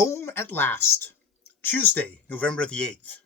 Home at last. Tuesday, November the 8th.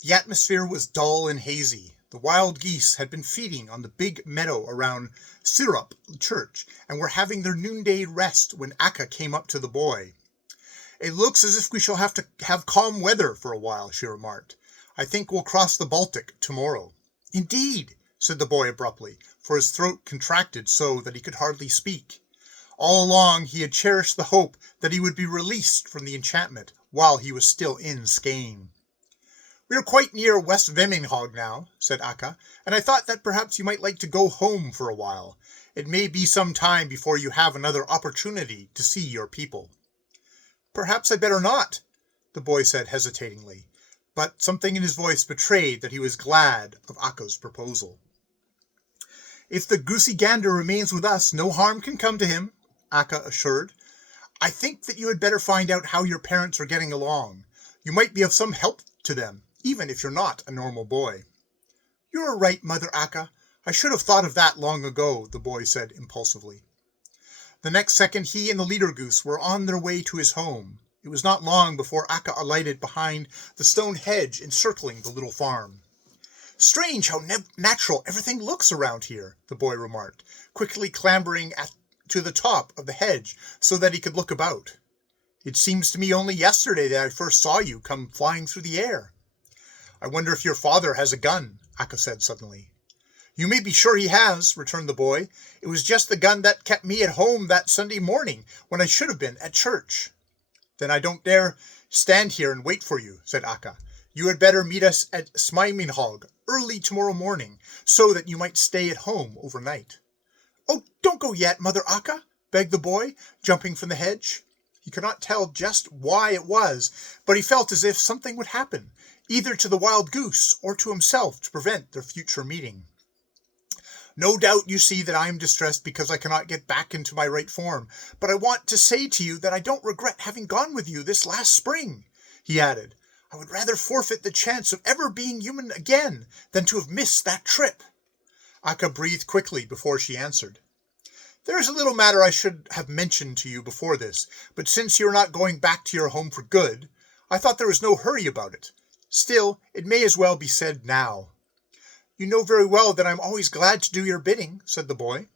The atmosphere was dull and hazy. The wild geese had been feeding on the big meadow around Wndrfl church and were having their noonday rest when Akka came up to the boy. "It looks as if we shall have to have calm weather for a while," she remarked. "I think we'll cross the Baltic tomorrow." "Indeed," said the boy abruptly, for his throat contracted so that he could hardly speak. All along he had cherished the hope that he would be released from the enchantment while he was still in Skane. "We are quite near Wndrfl now," said Akka, "and I thought that perhaps you might like to go home for a while. It may be some time before you have another opportunity to see your people." "Perhaps I'd better not," the boy said hesitatingly, but something in his voice betrayed that he was glad of Akka's proposal. "If the goosey gander remains with us, no harm can come to him," Akka assured. "I think that you had better find out how your parents are getting along. You might be of some help to them, even if you're not a normal boy." "You're right, Mother Akka. I should have thought of that long ago," the boy said impulsively. The next second he and the leader goose were on their way to his home. It was not long before Akka alighted behind the stone hedge encircling the little farm. "Strange how natural everything looks around here," the boy remarked, quickly clambering to the top of the hedge so that he could look about. "It seems to me only yesterday that I first saw you come flying through the air." "I wonder if your father has a gun," Akka said suddenly. "You may be sure he has," returned the boy. "It was just the gun that kept me at home that Sunday morning when I should have been at church." "Then I don't dare stand here and wait for you," said Akka. "You had better meet us at Wndrfl early tomorrow morning, so that you might stay at home overnight." "Oh, don't go yet, Mother Akka," begged the boy, jumping from the hedge. He could not tell just why it was, but he felt as if something would happen, either to the wild goose or to himself, to prevent their future meeting. "No doubt you see that I am distressed because I cannot get back into my right form, but I want to say to you that I don't regret having gone with you this last spring," he added. "I would rather forfeit the chance of ever being human again than to have missed that trip." Akka breathed quickly before she answered. "There is a little matter I should have mentioned to you before this, but since you are not going back to your home for good, I thought there was no hurry about it. Still, it may as well be said now." "You know very well that I am always glad to do your bidding," said the boy.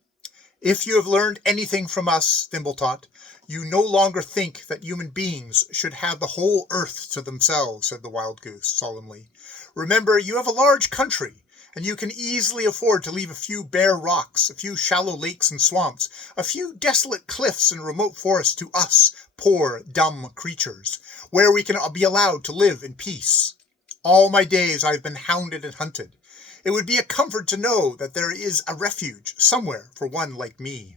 "If you have learned anything from us, Thimbletoft, you no longer think that human beings should have the whole earth to themselves," said the wild goose solemnly. "Remember, you have a large country, and you can easily afford to leave a few bare rocks, a few shallow lakes and swamps, a few desolate cliffs and remote forests to us, poor, dumb creatures, where we can be allowed to live in peace. All my days I have been hounded and hunted. It would be a comfort to know that there is a refuge somewhere for one like me."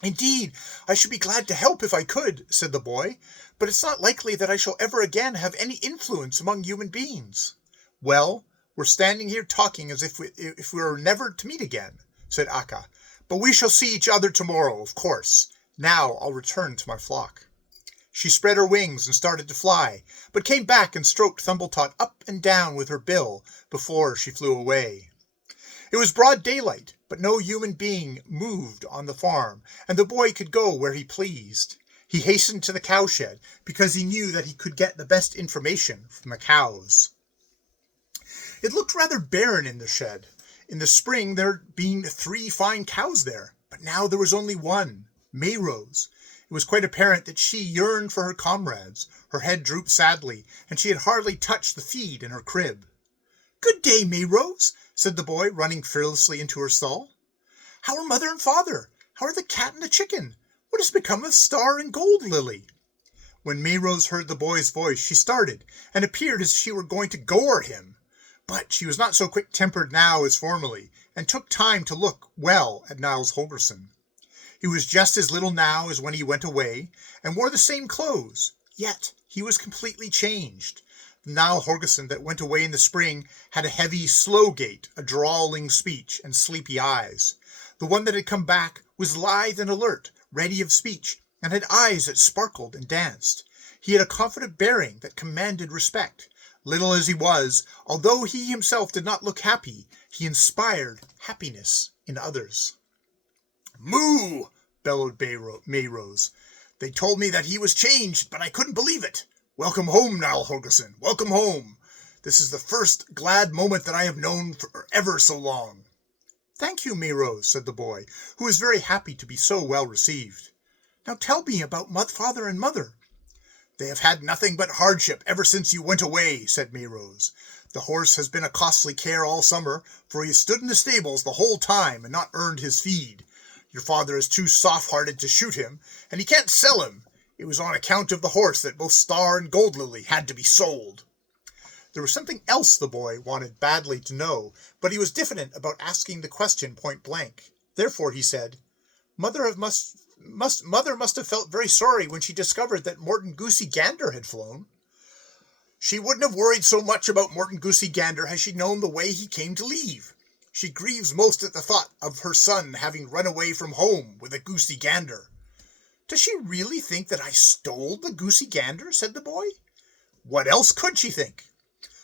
"Indeed, I should be glad to help if I could," said the boy, "but it's not likely that I shall ever again have any influence among human beings." "Well, we're standing here talking as if we were never to meet again," said Akka, "but we shall see each other tomorrow, of course. Now I'll return to my flock." She spread her wings and started to fly, but came back and stroked Thimbletoft up and down with her bill before she flew away. It was broad daylight, but no human being moved on the farm, and the boy could go where he pleased. He hastened to the cowshed because he knew that he could get the best information from the cows. It looked rather barren in the shed. In the spring there had been 3 fine cows there, but now there was only one, Mayrose. It was quite apparent that she yearned for her comrades. Her head drooped sadly, and she had hardly touched the feed in her crib. "Good day, Mayrose," said the boy, running fearlessly into her stall. "How are mother and father? How are the cat and the chicken? What has become of Star and Gold Lily?" When Mayrose heard the boy's voice, she started, and appeared as if she were going to gore him. But she was not so quick-tempered now as formerly, and took time to look well at Niles Holgersson. He was just as little now as when he went away, and wore the same clothes, yet he was completely changed. The Niles Holgersson that went away in the spring had a heavy, slow gait, a drawling speech, and sleepy eyes. The one that had come back was lithe and alert, ready of speech, and had eyes that sparkled and danced. He had a confident bearing that commanded respect. Little as he was, although he himself did not look happy, he inspired happiness in others. "Moo!" bellowed Mayrose. They told me that he was changed, but I couldn't believe it. Welcome home, Niall Holgerson. Welcome home. This is the first glad moment that I have known for ever so long. Thank you, Mayrose, said the boy, who was very happy to be so well received. Now tell me about father and mother. They have had nothing but hardship ever since you went away, said Mayrose. The horse has been a costly care all summer, for he has stood in the stables the whole time and not earned his feed. Your father is too soft-hearted to shoot him, and he can't sell him. It was on account of the horse that both Star and Gold Lily had to be sold. There was something else the boy wanted badly to know, but he was diffident about asking the question point blank. Therefore he said, Mother must have felt very sorry when she discovered that Morton Goosey Gander had flown. She wouldn't have worried so much about Morton Goosey Gander had she known the way he came to leave. She grieves most at the thought of her son having run away from home with a goosey gander. Does she really think that I stole the goosey gander? Said the boy. What else could she think?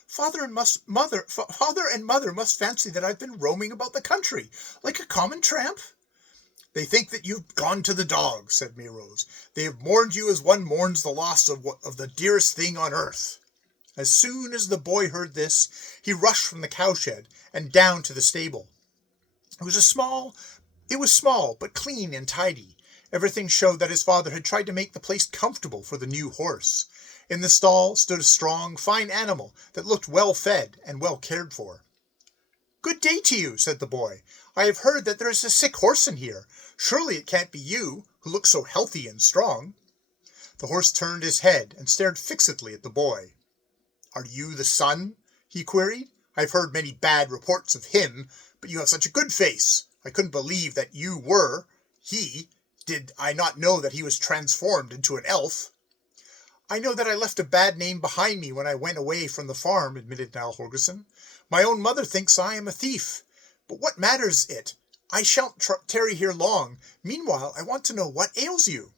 Father and mother must fancy that I've been roaming about the country like a common tramp. They think that you've gone to the dogs, said Mayrose. They have mourned you as one mourns the loss of the dearest thing on earth. As soon as the boy heard this, he rushed from the cowshed and down to the stable. It was small, but clean and tidy. Everything showed that his father had tried to make the place comfortable for the new horse. In the stall stood a strong, fine animal that looked well fed and well cared for. Good day to you, said the boy. I have heard that there is a sick horse in here. Surely it can't be you, who look so healthy and strong. The horse turned his head and stared fixedly at the boy. Are you the son? He queried. I've heard many bad reports of him, but you have such a good face. I couldn't believe that you were he. Did I not know that he was transformed into an elf? I know that I left a bad name behind me when I went away from the farm, admitted Niall Holgerson. My own mother thinks I am a thief. But what matters it? I shan't tarry here long. Meanwhile, I want to know what ails you.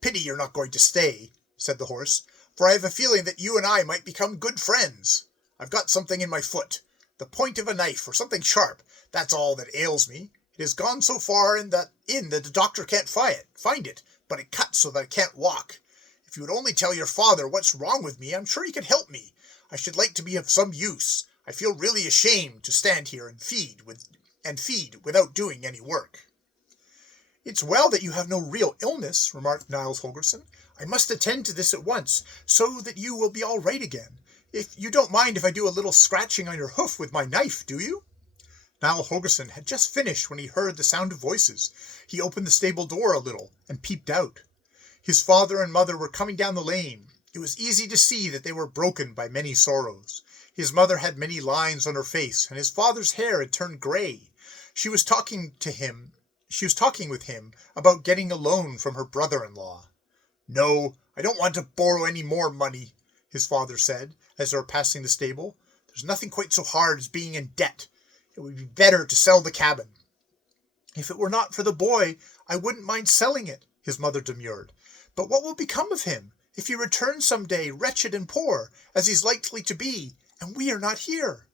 Pity you're not going to stay, said the horse, for I have a feeling that you and I might become good friends. I've got something in my foot, the point of a knife or something sharp. That's all that ails me. It has gone so far in that the doctor can't find it, but it cuts so that I can't walk. If you would only tell your father what's wrong with me, I'm sure he could help me. I should like to be of some use. I feel really ashamed to stand here and feed without doing any work. It's well that you have no real illness, remarked Niles Holgerson. I must attend to this at once, so that you will be all right again. If you don't mind if I do a little scratching on your hoof with my knife, do you? Niall Holgerson had just finished when he heard the sound of voices. He opened the stable door a little and peeped out. His father and mother were coming down the lane. It was easy to see that they were broken by many sorrows. His mother had many lines on her face, and his father's hair had turned grey. She was talking with him about getting a loan from her brother-in-law. No, I don't want to borrow any more money, his father said, as they were passing the stable. There's nothing quite so hard as being in debt. It would be better to sell the cabin. If it were not for the boy, I wouldn't mind selling it, his mother demurred. But what will become of him if he returns some day wretched and poor, as he's likely to be, and we are not here?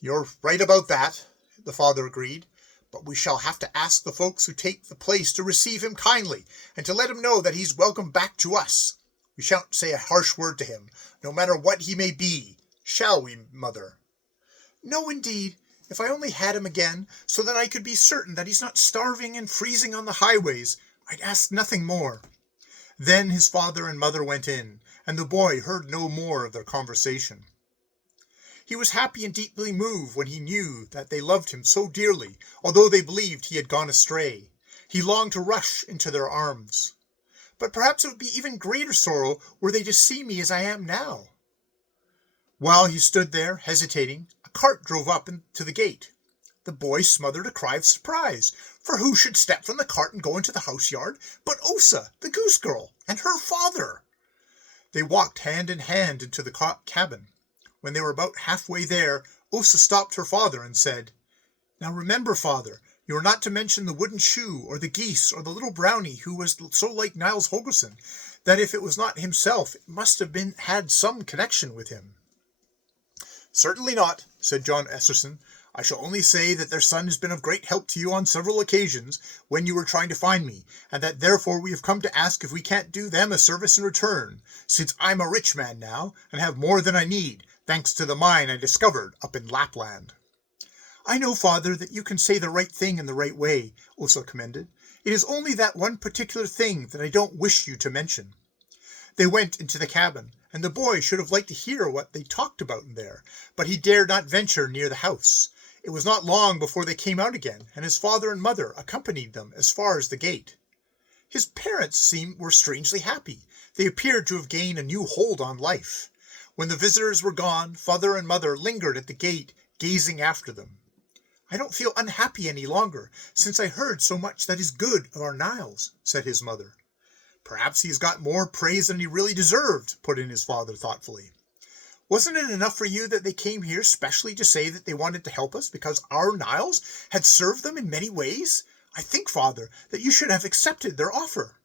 You're right about that, the father agreed. But we shall have to ask the folks who take the place to receive him kindly, and to let him know that he's welcome back to us. We shan't say a harsh word to him, no matter what he may be. Shall we, mother? No, indeed. If I only had him again, so that I could be certain that he's not starving and freezing on the highways, I'd ask nothing more. Then his father and mother went in, and the boy heard no more of their conversation. He was happy and deeply moved when he knew that they loved him so dearly, although they believed he had gone astray. He longed to rush into their arms. But perhaps it would be even greater sorrow were they to see me as I am now. While he stood there, hesitating, a cart drove up to the gate. The boy smothered a cry of surprise, for who should step from the cart and go into the house-yard but Osa, the goose-girl, and her father? They walked hand in hand into the cabin. When they were about halfway there, Osa stopped her father and said, Now remember, father, you are not to mention the wooden shoe, or the geese, or the little brownie who was so like Niles Holgerson, that if it was not himself, it must have had some connection with him. Certainly not, said John Esserson. I shall only say that their son has been of great help to you on several occasions when you were trying to find me, and that therefore we have come to ask if we can't do them a service in return, since I'm a rich man now, and have more than I need, thanks to the mine I discovered up in Lapland." "I know, father, that you can say the right thing in the right way," Osa commended. "It is only that one particular thing that I don't wish you to mention." They went into the cabin, and the boy should have liked to hear what they talked about in there, but he dared not venture near the house. It was not long before they came out again, and his father and mother accompanied them as far as the gate. His parents were strangely happy. They appeared to have gained a new hold on life. When the visitors were gone, father and mother lingered at the gate, gazing after them. "I don't feel unhappy any longer, since I heard so much that is good of our Niles," said his mother. "Perhaps he has got more praise than he really deserved," put in his father thoughtfully. "Wasn't it enough for you that they came here specially to say that they wanted to help us because our Niles had served them in many ways? I think, father, that you should have accepted their offer."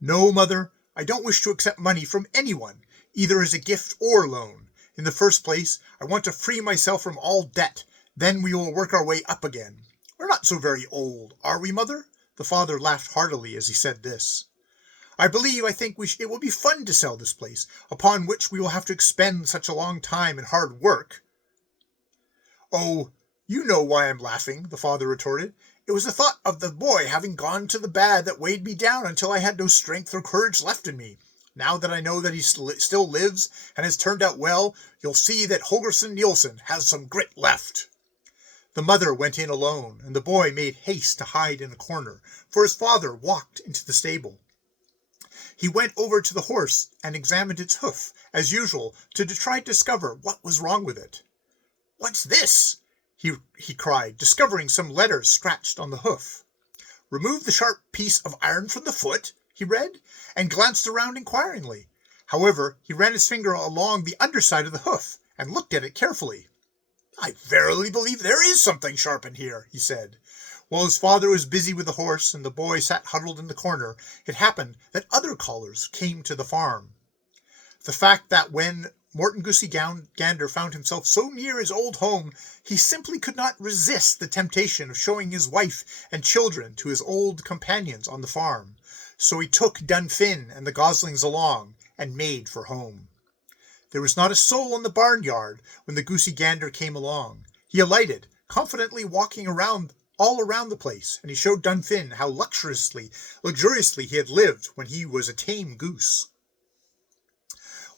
"No, mother, I don't wish to accept money from anyone, either as a gift or loan. In the first place, I want to free myself from all debt. Then we will work our way up again. We're not so very old, are we, mother?" The father laughed heartily as he said this. I think it will be fun to sell this place, upon which we will have to expend such a long time and hard work." "Oh, you know why I'm laughing," the father retorted. "It was the thought of the boy having gone to the bad that weighed me down until I had no strength or courage left in me. Now that I know that he still lives and has turned out well, you'll see that Holgerson Nielsen has some grit left." The mother went in alone, and the boy made haste to hide in a corner, for his father walked into the stable. He went over to the horse and examined its hoof, as usual, to try to discover what was wrong with it. "What's this?" he cried, discovering some letters scratched on the hoof. "Remove the sharp piece of iron from the foot," he read, and glanced around inquiringly. However, he ran his finger along the underside of the hoof, and looked at it carefully. "I verily believe there is something sharp in here," he said. While his father was busy with the horse and the boy sat huddled in the corner, it happened that other callers came to the farm. The fact that when Morton Goosey Gander found himself so near his old home, he simply could not resist the temptation of showing his wife and children to his old companions on the farm. So he took Dunfin and the Goslings along and made for home. There was not a soul in the barnyard when the Goosey Gander came along. He alighted, confidently walking all around the place, and he showed Dunfin how luxuriously he had lived when he was a tame goose.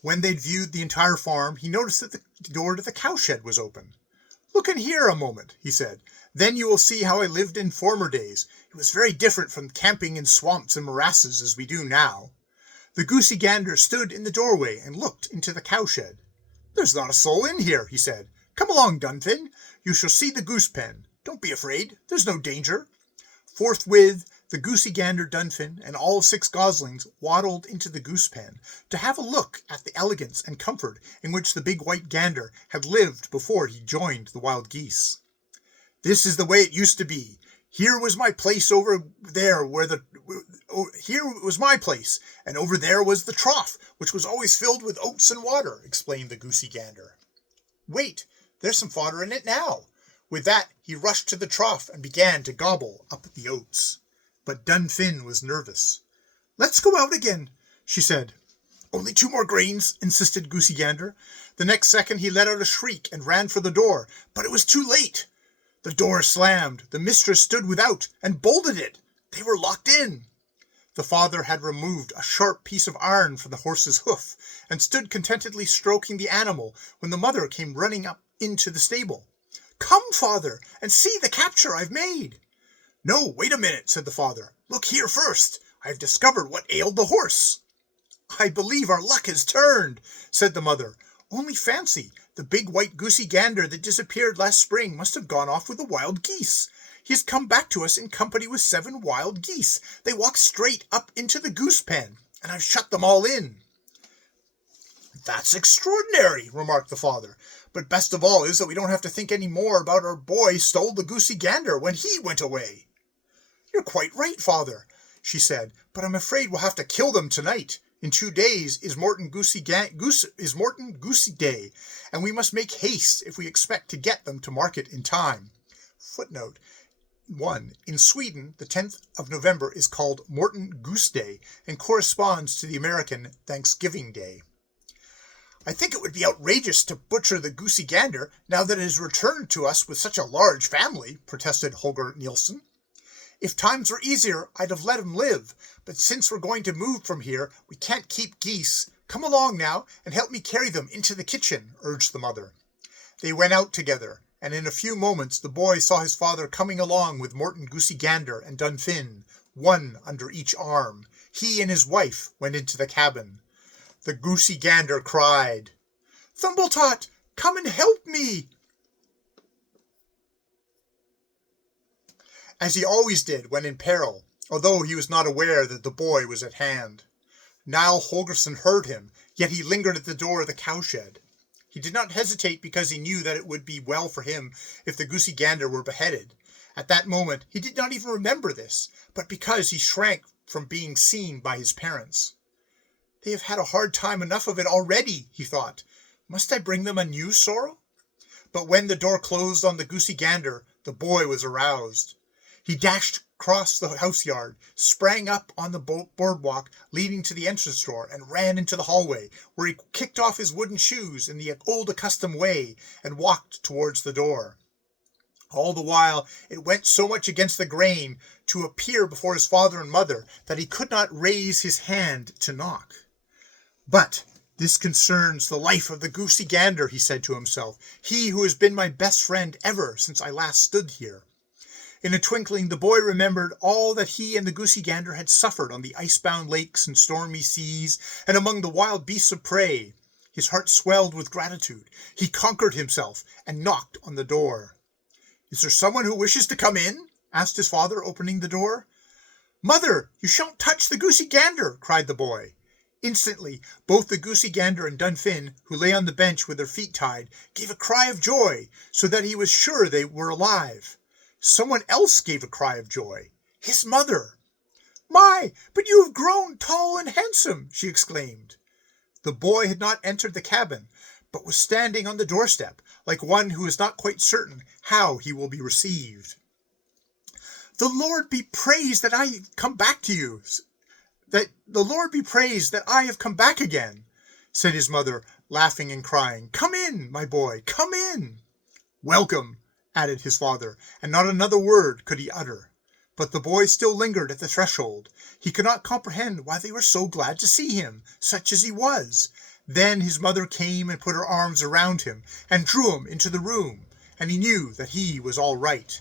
When they'd viewed the entire farm, he noticed that the door to the cowshed was open. "Look in here a moment," he said. "Then you will see how I lived in former days. It was very different from camping in swamps and morasses as we do now." The Goosey Gander stood in the doorway and looked into the cowshed. "There's not a soul in here," he said. "Come along, Dunfin. You shall see the goose pen. Don't be afraid. There's no danger." Forthwith, the Goosey Gander, Dunfin, and all 6 goslings waddled into the goose pen to have a look at the elegance and comfort in which the big white gander had lived before he joined the wild geese. "This is the way it used to be. Here was my place, and over there was the trough, which was always filled with oats and water," explained the Goosey Gander. "Wait, there's some fodder in it now." With that, he rushed to the trough and began to gobble up the oats. But Dunfin was nervous. "Let's go out again," she said. "Only 2 more grains," insisted Goosey Gander. The next second he let out a shriek and ran for the door, but it was too late. The door slammed. The mistress stood without and bolted it. They were locked in. The father had removed a sharp piece of iron from the horse's hoof and stood contentedly stroking the animal when the mother came running up into the stable. "Come, father, and see the capture I've made." "No, wait a minute," said the father. "Look here first. I have discovered what ailed the horse." "I believe our luck has turned," said the mother. "Only fancy, the big white Goosey Gander that disappeared last spring must have gone off with the wild geese. He has come back to us in company with 7 wild geese. They walked straight up into the goose pen, and I've shut them all in." "That's extraordinary," remarked the father. "But best of all is that we don't have to think any more about our boy stole the Goosey Gander when he went away." "You're quite right, father," she said, "but I'm afraid we'll have to kill them tonight. In 2 days is Morton Goosey Day, and we must make haste if we expect to get them to market in time. Footnote 1. In Sweden, the 10th of November is called Morton Goose Day and corresponds to the American Thanksgiving Day. I think it would be outrageous to butcher the goosey gander now that it has returned to us with such a large family, protested Holger Nielsen. If times were easier, I'd have let him live, but since we're going to move from here, we can't keep geese. Come along now and help me carry them into the kitchen, urged the mother. They went out together, and in a few moments the boy saw his father coming along with Morton Goosey Gander and Dunfin, one under each arm. He and his wife went into the cabin. The goosey gander cried, "Thumbletot, come and help me!" As he always did when in peril, although he was not aware that the boy was at hand. Niall Holgerson heard him, yet he lingered at the door of the cowshed. He did not hesitate because he knew that it would be well for him if the goosey gander were beheaded. At that moment he did not even remember this, but because he shrank from being seen by his parents. They have had a hard time enough of it already, he thought. Must I bring them a new sorrow? But when the door closed on the goosey gander, the boy was aroused. He dashed across the house yard, sprang up on the boardwalk leading to the entrance door, and ran into the hallway, where he kicked off his wooden shoes in the old accustomed way and walked towards the door. All the while it went so much against the grain to appear before his father and mother that he could not raise his hand to knock. But this concerns the life of the goosey gander, he said to himself, he who has been my best friend ever since I last stood here. In a twinkling the boy remembered all that he and the goosey gander had suffered on the icebound lakes and stormy seas and among the wild beasts of prey. His heart swelled with gratitude. He conquered himself and knocked on the door. "Is there someone who wishes to come in?" asked his father, opening the door. "Mother, you shan't touch the goosey gander," cried the boy. Instantly, both the goosey gander and Dunfin, who lay on the bench with their feet tied, gave a cry of joy, so that he was sure they were alive. Someone else gave a cry of joy. His mother. "My, but you have grown tall and handsome," she exclaimed. The boy had not entered the cabin, but was standing on the doorstep, like one who is not quite certain how he will be received. "The Lord be praised that I have come back to you. The Lord be praised that I have come back again," said his mother, laughing and crying. "Come in, my boy, come in." "Welcome," added his father, and not another word could he utter. But the boy still lingered at the threshold. He could not comprehend why they were so glad to see him, such as he was. Then his mother came and put her arms around him and drew him into the room, and he knew that he was all right.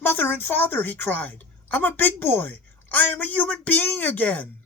"Mother and father," he cried, "I'm a big boy. I am a human being again."